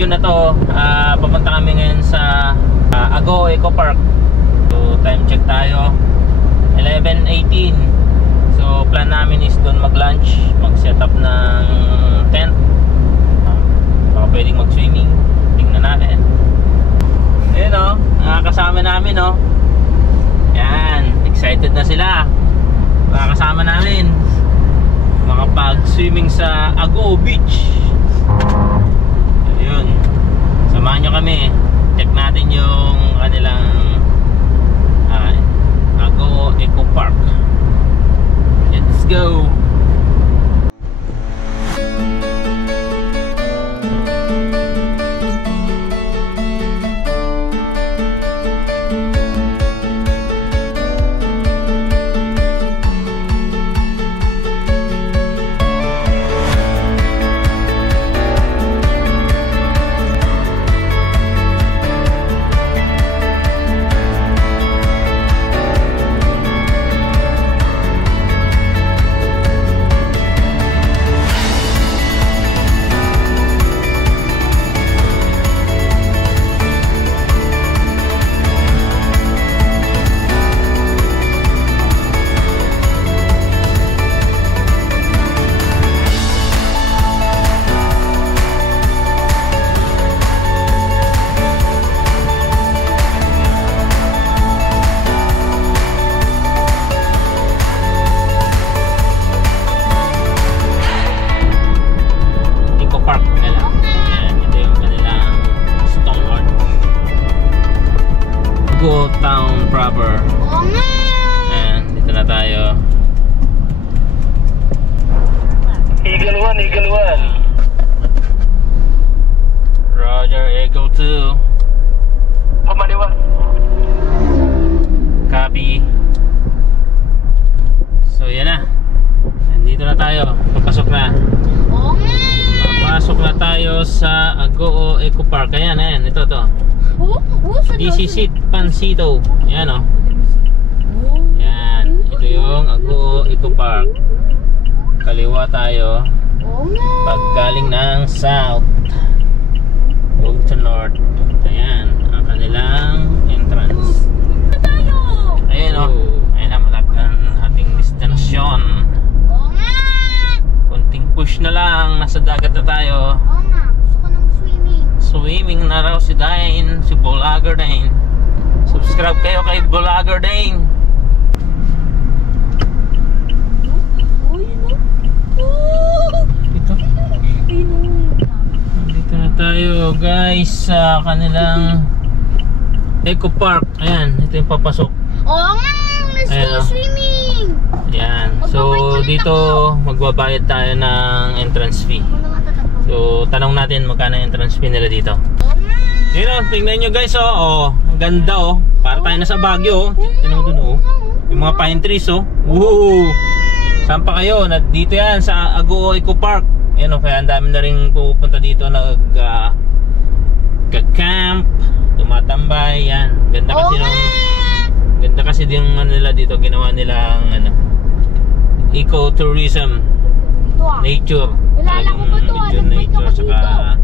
video na to, papunta kami ngayon sa Ago Eco Park. So time check tayo, 11:18. So plan namin is doon mag-lunch, mag-set up ng tent. Baka pwedeng mag-swimming, tingnan natin. Ayun o, kasama namin o. Yan, excited na sila. Kasama namin makapag-swimming sa Ago Beach. Ayun, samahan nyo kami. Check natin yung kanilang Ago Eco Park. Let's go. Ago Town proper. Ayan, dito na tayo. Eagle 1, Eagle 1. Roger, Eagle 2. Pamaliwa. Copy. So yan na. Nandito na tayo. Papasok na. Papasok na tayo sa Ago Eco Park. Ayan, ayan. Ito, to. This is it, Pansito. Ayan o. Ayan. Ito yung Ago Eco Park. Kaliwa tayo. Pag galing ng south, go to north. Ayan. Ang kanilang entrance. Ayan o. Ayan ang malapit ang ating destinasyon. Kunting push na lang. Nasa dagat na tayo. Swimming na raw si Dane, si Vlogger Dane. Subscribe kayo kay Vlogger Dane. Dito na tayo guys sa kanilang Eco Park. Ayan, ito yung papasok. Oo nga, let's go swimming. Ayan, so dito magbabayad tayo ng entrance fee. So, tanong natin magkano yung entrance fee nila dito. Yun o, tingnan nyo guys oh. Ang ganda oh. Para tayo na sa Baguio oh. Tingnan mo dun oh. Yung mga pine trees oh. Woohoo! Saan pa kayo? Dito yan sa Ago Eco Park. Yan oh, kaya ang dami na rin pupunta dito nag-camp, tumatambay. Yan, ganda kasi ganda kasi yung ano nila dito. Ginawa nilang eco-tourism, nature. Nature saka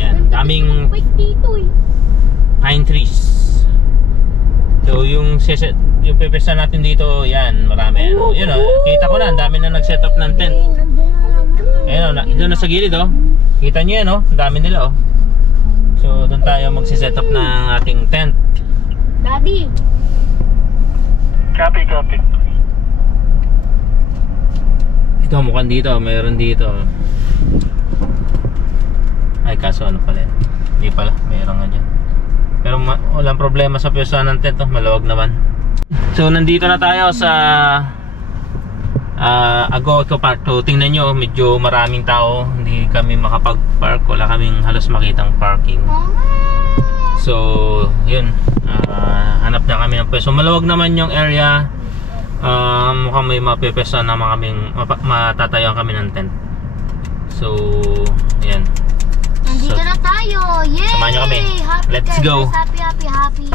yan, daming pine trees. So yung pepesa natin dito, yan, marami ano. Yun oh, kita ko na, ang dami na nag-set up ng tent. Ayun oh, doon na sa gilid oh. Kita nyo yan oh, ang dami nila oh. So doon tayo magsi-set up ng ating tent. Daddy. Copy. Ito mukhang dito, mayroon dito. Ay kaso ano pala yan? Hindi pala, mayroon nga dyan. Pero walang problema sa pwestuhan ng tent, maluwag naman. So nandito na tayo sa Ago Eco Park. So tingnan nyo, medyo maraming tao. Hindi kami makapag-park, wala kaming halos makitang parking. So yun, hanap na kami ng pwesto. Maluwag naman yung area. Mukhang may mapipesa na matatayo kami ng tent. So ayan. Nandito na tayo. Yay! Samahan nyo kami. Let's go. Happy.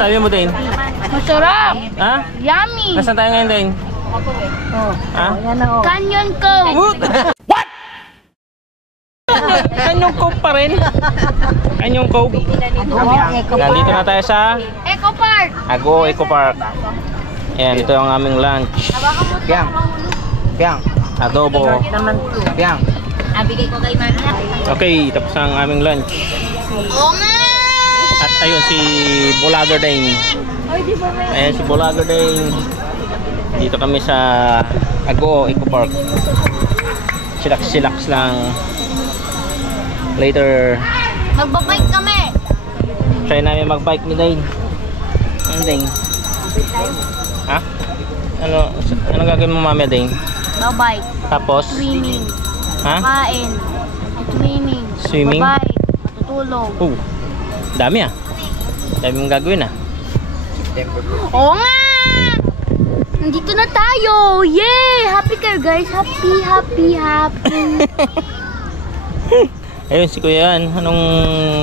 masasabi mo, Dane? Masarap. Ha? Yummy. Nasaan tayo ngayon, Dane? Ha? Canyon Cove. What? Kanyong Cove pa rin? Kanyong Cove? Nandito na tayo sa Eco Park. Ago Eco Park. Ayan, ito ang aming lunch. Adobo. Abigay ko kay Mami. Okay, tapos ang aming lunch. Oo nga. At ayun si Bulager Dane. Ayan si Bulager Dane. Dito kami sa Ago Eco Park. Silaks lang. Later Magbabike kami. try namin magbike ni Dane. Ano Dane? Ha? Ano gagawin mo mamaya Dane? Magbabike. Tapos? Swimming. Ha? Kain. Swimming. Swimming? Magbabike. Matutulog. Oh, dami ah. Dami mong gagawin ah. Oo nga! Nandito na tayo! Yay! Happy car guys! Happy! Ayun si Kuya Yan. Anong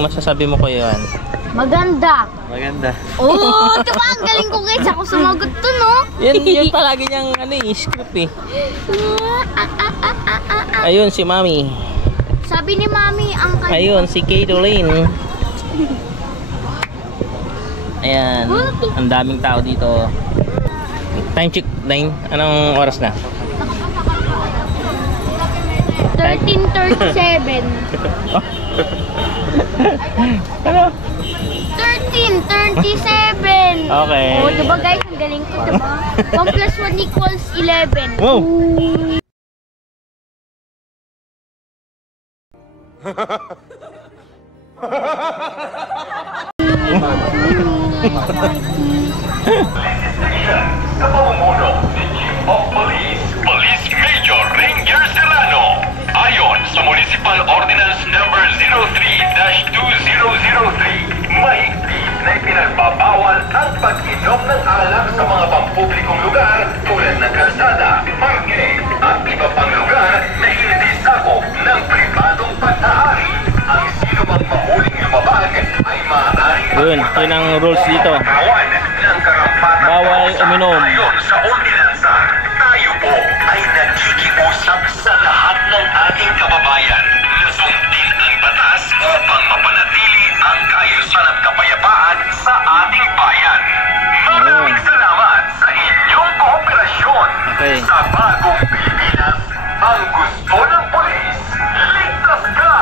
masasabi mo Kuya Yan? Maganda! Maganda. Oo! Diba ang galing ko guys? Ako sumagot to no? Yan palagi niyang script eh. Ayun si Mami. Sabi ni Mami ang Ayun si Katelyn. Ayan. Ang daming tao dito. Time check 9. Anong oras na? 13:37. Ano? 13:37. Okay. Oh, diba guys? Ang galing ko, diba? 1 plus 1 equals 11. Wow! Sa pamumuno ni Chief of Police, Police Major Ranger Serrano. Ayon sa Municipal Ordinance Number 03-2003, mahigpit na ipinagbabawal ang pag-inom ng alak sa mga pampublikong lugar tulad ng kalsada, parke, at iba pang lugar na hindi sakop ng pribadong pag-aari. Ang sino mang mahuling lumabag ay maaaring Yun ang rules dito. Bawal uminom. Ayon sa ordinansa, tayo po ay nakikiusap sa lahat ng ating kababayan na sundin ang batas upang mapanatili ang kaayusan at kapayapaan sa ating bayan. Maraming salamat sa inyong kooperasyon. Okay. Sa bagong Pilipinas, ang gusto ng polis, ligtas ka!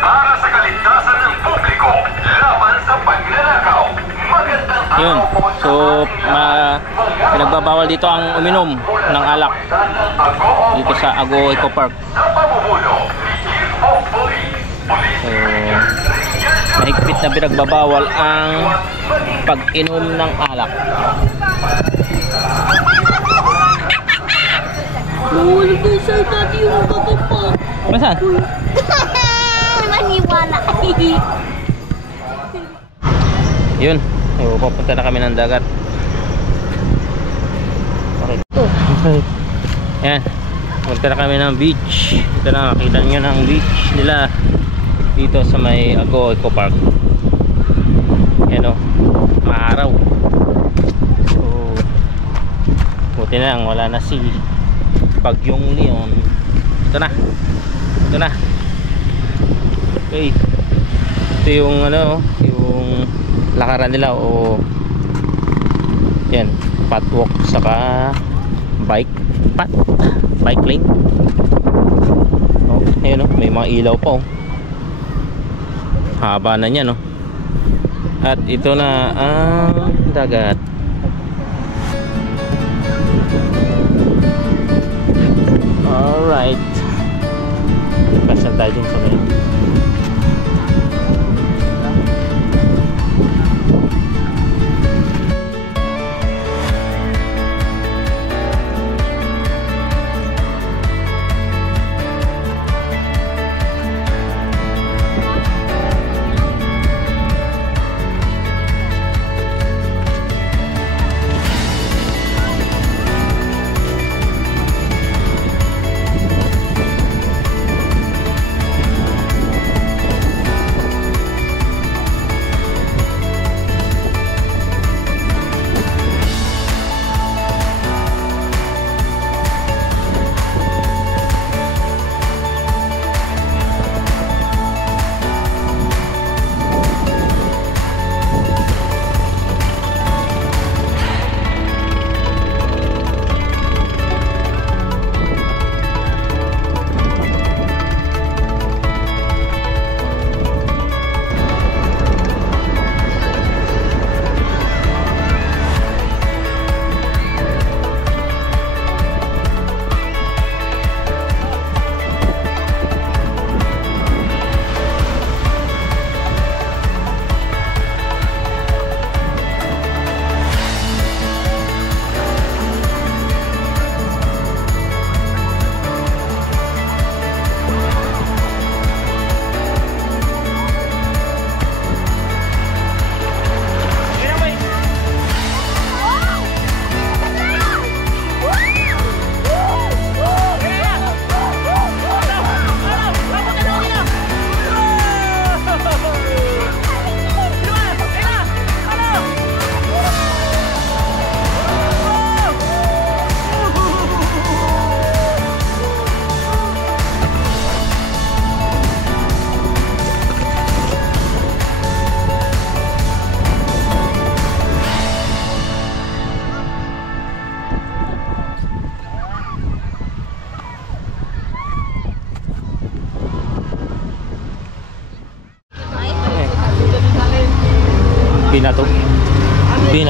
Para sa kaligtasan ng publiko, laban sa pagnanakaw, magandang Yun. araw po sa So, ating pinagbabawal dito ang uminom ng alak dito sa Ago Eco Park. sa pamumuno ni Chief of Police, Police So, mahigpit na pinagbabawal ang pag-inom ng alak. Nahulog kayo sa dati yung kakapa. Masan? Maniwala. Yun. So, papunta na kami ng dagat. Okay. Yan. Punta na kami ng beach. Ito na, makita nyo na ang beach nila dito sa may Ago Eco Park. Yan o, maaraw. So, buti na lang, wala na si Bagyong Leon. Ito na. Okay. Ito yung yung lakaran nila o yan, patwalk saka bike lane. Oh, ayun oh, may mga ilaw pa oh. Haba na niya no. At ito na ang dagat. Alright. Pasan tayo din sa may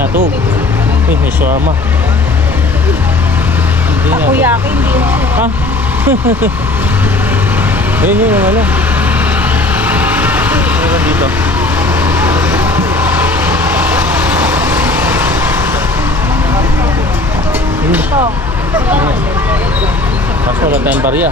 na to. Uy, may shawarma. Hindi na to. Takoyaki, hindi na. Ha? Ayun yun ang ano. Meron dito. Ito. Kaso wala tayong barya.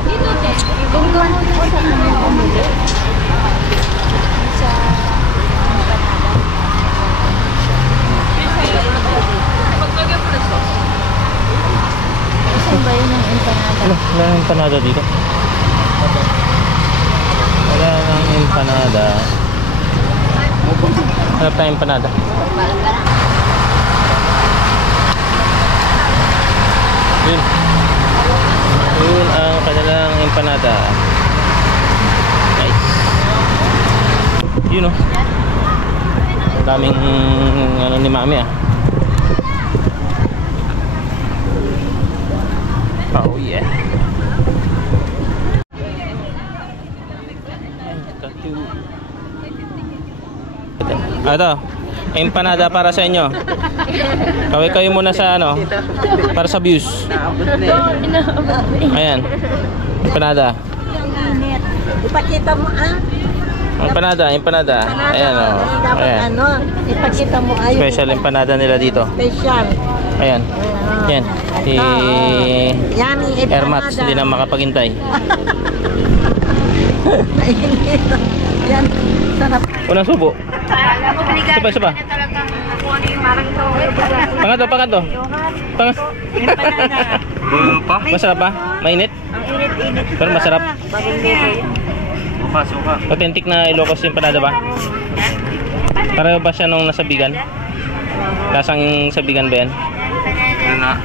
Saan ba yun ang empanada? Wala nang empanada dito. Wala nang empanada. Hanap tayong empanada. Yun. Yun ang kanilang empanada. Nice. Yun o. Ang daming ano ni mami ah. Oh yeah. Ito, empanada para sa inyo. Kaway kayo muna sa ano, para sa views. Ayan, empanada. Ipakita mo Empanada. Ayan o. Ayan. Ano, ipakita mo Special empanada nila dito. Special. Ayan. Yan. Si Yummy empanada. Ermats hindi na makapaghintay. Yan, sarap. Unang subo. Isa pa. Pangatlo. Masarap pa? Mainit? Ang init-init. Pero masarap. Bagong luto. Suka. Authentic na Ilocos empanada ba? Pareho ba siya nung nasa Bigan? Lasang sa Bigan ba yan?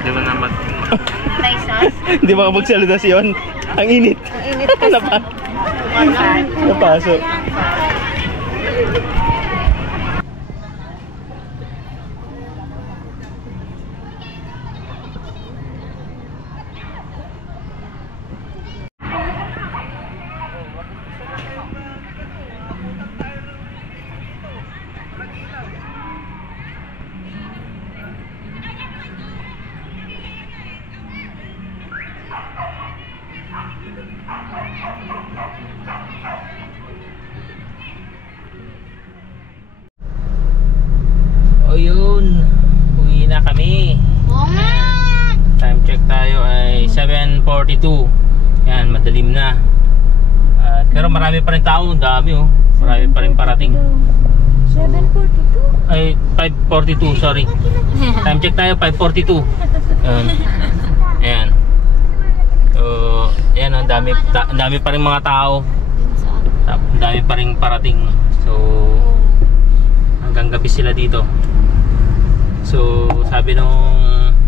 Di ba naman? Hindi makapagsalita siyon. Ang init. Napasok. O yun, uwi na kami. Time check tayo ay 7:42. Yan, madilim na. Pero marami pa rin tao, dami oh. Marami pa rin parating. 7:42? Ay, 5:42, sorry. Time check tayo, 5:42. Yan. Ayan. So, ayan, ang dami pa rin mga tao. Ang dami pa rin parating. So, hanggang gabi sila dito. So, sabi nung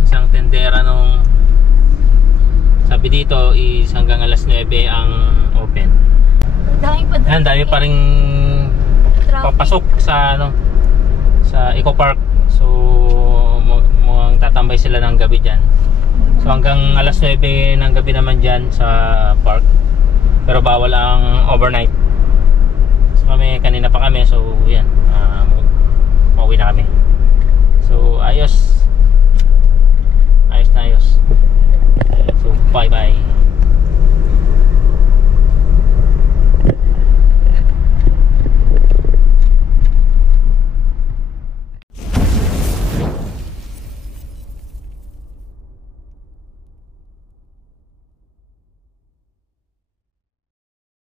isang tendera nung sabi dito is hanggang alas 9 ang open. Ayan, dami pa rin papasok sa ano, sa Eco Park. So, mukhang tatambay sila ng gabi dyan. So, hanggang alas 9 ng gabi naman dyan sa park. Pero bawal ang overnight. So, kanina pa kami. So, yan. Mauwi na kami.